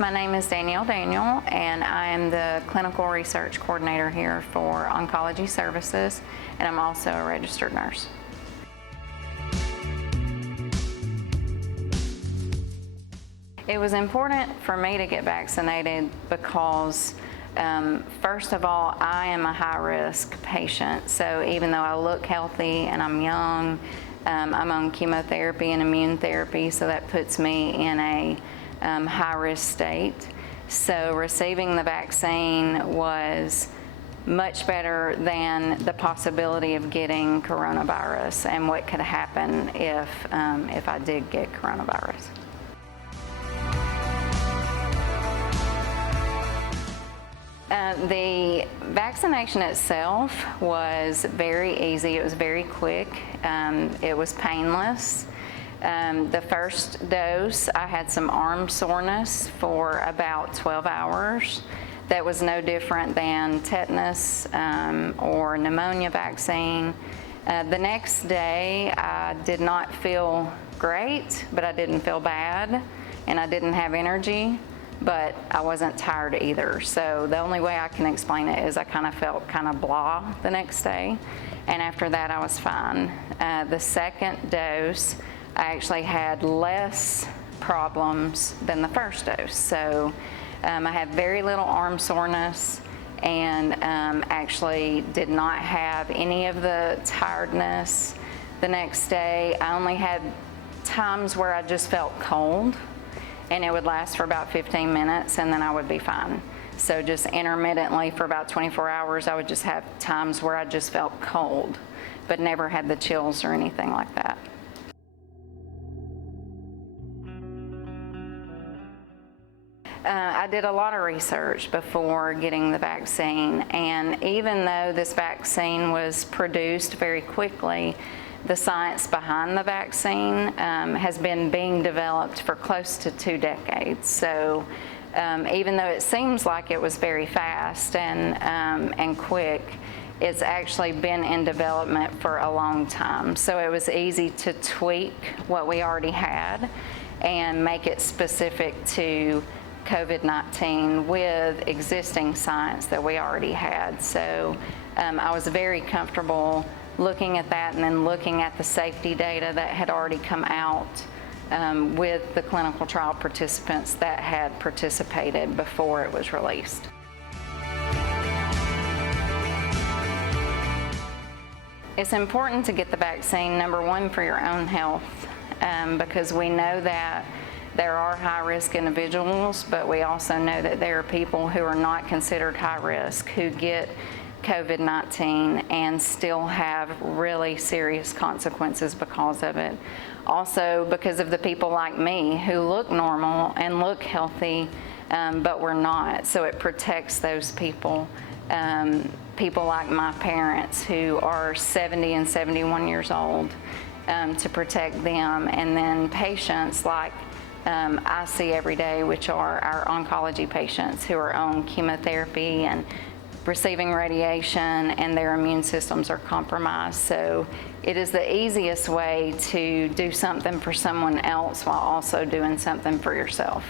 My name is Danielle Daniel, and I am the Clinical Research Coordinator here for Oncology Services, and I'm also a registered nurse. It was important for me to get vaccinated because, first of all, I am a high-risk patient. So even though I look healthy and I'm young, I'm on chemotherapy and immune therapy, so that puts me in a high-risk state. So receiving the vaccine was much better than the possibility of getting coronavirus and what could happen if I did get coronavirus. The vaccination itself was very easy. It was very quick. It was painless. The first dose, I had some arm soreness for about 12 hours. That was no different than tetanus or pneumonia vaccine. The next day, I did not feel great, but I didn't feel bad, and I didn't have energy, but I wasn't tired either. So the only way I can explain it is I kind of felt kind of blah the next day, and after that I was fine. The second dose, I actually had less problems than the first dose. So I had very little arm soreness and actually did not have any of the tiredness the next day. I only had times where I just felt cold, and it would last for about 15 minutes and then I would be fine. So just intermittently for about 24 hours, I would just have times where I just felt cold, but never had the chills or anything like that. I did a lot of research before getting the vaccine, and even though this vaccine was produced very quickly, the science behind the vaccine has been being developed for close to 2 decades. So even though it seems like it was very fast and quick, it's actually been in development for a long time. So it was easy to tweak what we already had and make it specific to COVID-19 with existing science that we already had. So I was very comfortable looking at that and then looking at the safety data that had already come out with the clinical trial participants that had participated before it was released. It's important to get the vaccine, number one, for your own health, because we know that there are high-risk individuals, but we also know that there are people who are not considered high risk who get COVID-19 and still have really serious consequences because of it. Also because of the people like me who look normal and look healthy, but we're not. So it protects those people. People like my parents who are 70 and 71 years old, to protect them, and then patients like I see every day, which are our oncology patients who are on chemotherapy and receiving radiation, and their immune systems are compromised. So it is the easiest way to do something for someone else while also doing something for yourself.